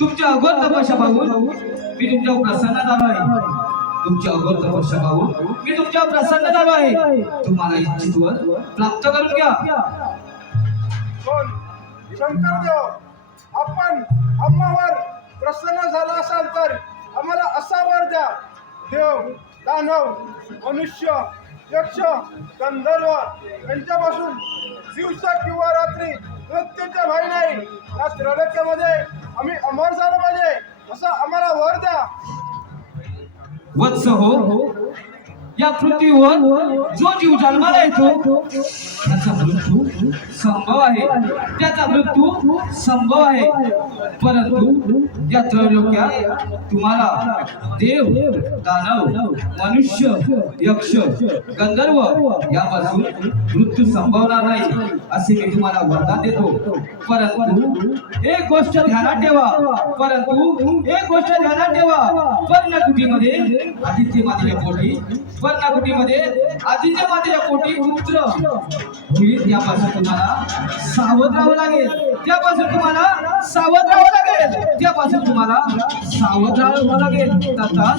तुमच्या अगोदर तपस्या पाहून मी तुमच्यावर प्रसन्न झालो आहे तुमच्या अगोदर तपस्या पाहून मी तुमच्यावर प्रसन्न झालो आहे तुम्हाला इच्छित वर प्राप्त करून घ्या. शंकरदेव आपण अम्मावर प्रसन्न झाला असाल तर आम्हाला असा वर द्या. देव दानव मनुष्य यक्ष गंधर्व यांच्यापासून दिवसा किंवा रात्री नाही या त्रैलोक्यामध्ये आम्ही अमर झालं पाहिजे. असं आम्हाला वर द्या. वत्स हो. या पृथ्वीवर जो जीव जन्माला येतो त्याचा मृत्यू संभव आहे. त्याचा मृत्यू संभव आहे. परंतु या त्रैलोक्यात तुम्हाला देव दानव मनुष्य यक्ष गंधर्व यापासून मृत्यू संभवणार नाही असे मी तुम्हाला वरदान देतो. परंतु एक गोष्ट ध्यानात ठेवा. परंतु एक गोष्ट ध्यानात ठेवा. पर्णकुटीमध्ये आदित्य मातेच्या पोटी पर्णकुटीमध्ये आदित्य मातेच्या कोटी पुत्र होईल त्यापासून तुम्हाला सावध राहावं लागेल. त्यापासून तुम्हाला सावध राहावं लागेल. त्यापासून तुम्हाला सावध राहावं लागेल. तथा